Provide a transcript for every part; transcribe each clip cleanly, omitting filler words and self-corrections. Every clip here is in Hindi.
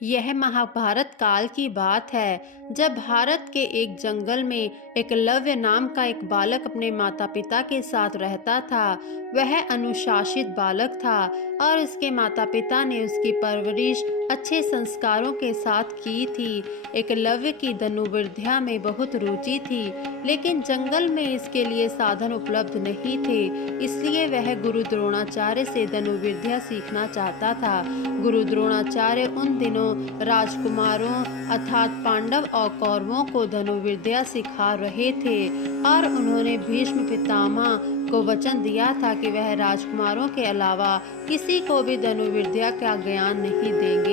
यह महाभारत काल की बात है, जब भारत के एक जंगल में एकलव्य नाम का एक बालक अपने माता पिता के साथ रहता था। वह अनुशासित बालक था और उसके माता पिता ने उसकी परवरिश अच्छे संस्कारों के साथ की थी। एकलव्य की धनुर्विद्या में बहुत रुचि थी, लेकिन जंगल में इसके लिए साधन उपलब्ध नहीं थे, इसलिए वह गुरु द्रोणाचार्य से धनुर्विद्या सीखना चाहता था। गुरु द्रोणाचार्य उन दिनों राजकुमारों अर्थात पांडव और कौरवों को धनुर्विद्या सिखा रहे थे और उन्होंने भीष्म पितामह को वचन दिया था कि वह राजकुमारों के अलावा किसी को भी धनुर्विद्या का ज्ञान नहीं देंगे।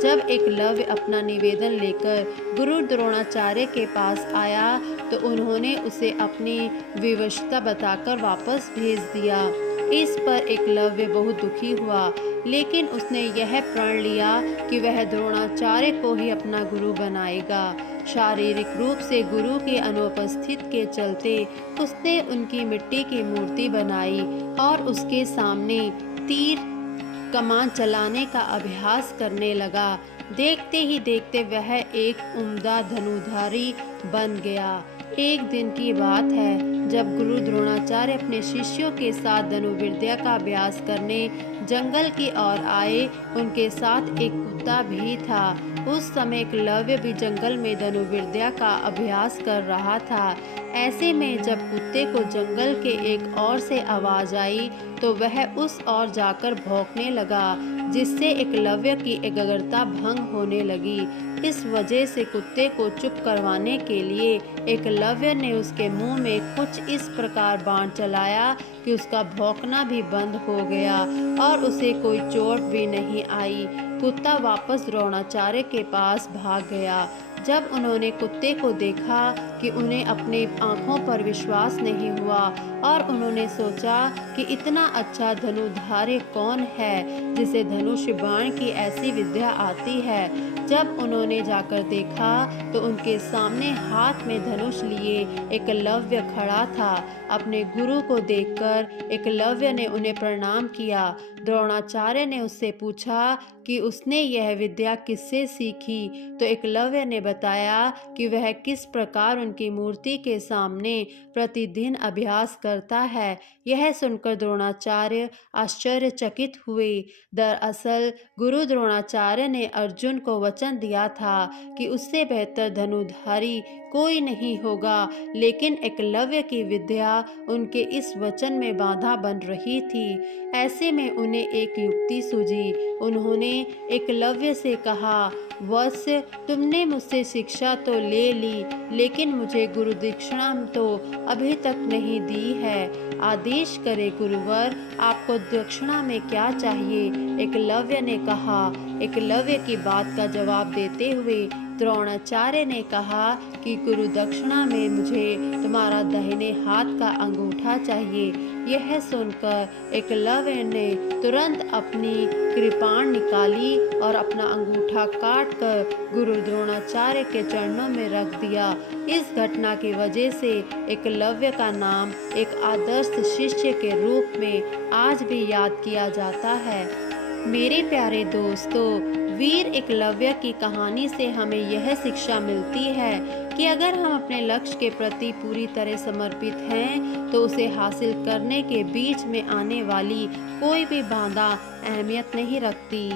जब एकलव्य अपना निवेदन लेकर गुरु द्रोणाचार्य के पास आया तो उन्होंने उसे अपनी विवशता बताकर वापस भेज दिया। इस पर एकलव्य बहुत दुखी हुआ, लेकिन उसने यह प्रण लिया कि वह द्रोणाचार्य को ही अपना गुरु बनाएगा। शारीरिक रूप से गुरु के अनुपस्थित के चलते उसने उनकी मिट्टी की मूर्ति बनाई और उसके सामने तीर कमान चलाने का अभ्यास करने लगा। देखते ही देखते वह एक उम्दा धनुधारी बन गया। एक दिन की बात है, जब गुरु द्रोणाचार्य अपने शिष्यों के साथ धनुर्विद्या का अभ्यास करने जंगल की ओर आए, उनके साथ एक कुत्ता भी था। उस समय एकलव्य भी जंगल में धनुर्विद्या का अभ्यास कर रहा था। ऐसे में जब कुत्ते को जंगल के एक ओर से आवाज आई तो वह उस ओर जाकर भौंकने लगा, जिससे एकलव्य की एकाग्रता भंग होने लगी। इस वजह से कुत्ते को चुप करवाने के लिए एकलव्य ने उसके मुंह में कुछ इस प्रकार बाण चलाया कि उसका भौंकना भी बंद हो गया और उसे कोई चोट भी नहीं आई। कुत्ता वापस द्रोणाचार्य के पास भाग गया। जब उन्होंने कुत्ते को देखा कि उन्हें अपनी आंखों पर विश्वास नहीं हुआ और उन्होंने सोचा कि इतना अच्छा धनुर्धारी कौन है जिसे धनुष बाण की ऐसी विद्या आती है। जब उन्होंने जाकर देखा तो उनके सामने हाथ में धनुष लिए एकलव्य खड़ा था। अपने गुरु को देखकर एकलव्य ने उन्हें प्रणाम किया। द्रोणाचार्य ने उससे पूछा कि उसने यह विद्या किससे सीखी, तो एकलव्य ने बताया कि वह किस प्रकार उनकी मूर्ति के सामने प्रतिदिन अभ्यास करता है। यह सुनकर द्रोणाचार्य आश्चर्यचकित हुए। दरअसल गुरु द्रोणाचार्य ने अर्जुन को वचन दिया था कि उससे बेहतर धनुर्धारी कोई नहीं होगा, लेकिन एकलव्य की विद्या उनके इस वचन में बाधा बन रही थी। ऐसे में उन्हें एक युक्ति सूझी। उन्होंने एकलव्य से कहा, वत्स, तुमने मुझसे शिक्षा तो ले ली, लेकिन मुझे गुरु दक्षिणा तो अभी तक नहीं दी है। आदेश करे गुरुवर, आपको दक्षिणा में क्या चाहिए? एकलव्य ने कहा। एकलव्य की बात का जवाब देते हुए द्रोणाचार्य ने कहा कि गुरु दक्षिणा में मुझे तुम्हारा दाहिने हाथ का अंगूठा चाहिए। यह सुनकर एकलव्य ने तुरंत अपनी कृपाण निकाली और अपना अंगूठा काट कर गुरु द्रोणाचार्य के चरणों में रख दिया। इस घटना की वजह से एकलव्य का नाम एक आदर्श शिष्य के रूप में आज भी याद किया जाता है। मेरे प्यारे दोस्तों, वीर एकलव्य की कहानी से हमें यह शिक्षा मिलती है कि अगर हम अपने लक्ष्य के प्रति पूरी तरह समर्पित हैं तो उसे हासिल करने के बीच में आने वाली कोई भी बाधा अहमियत नहीं रखती।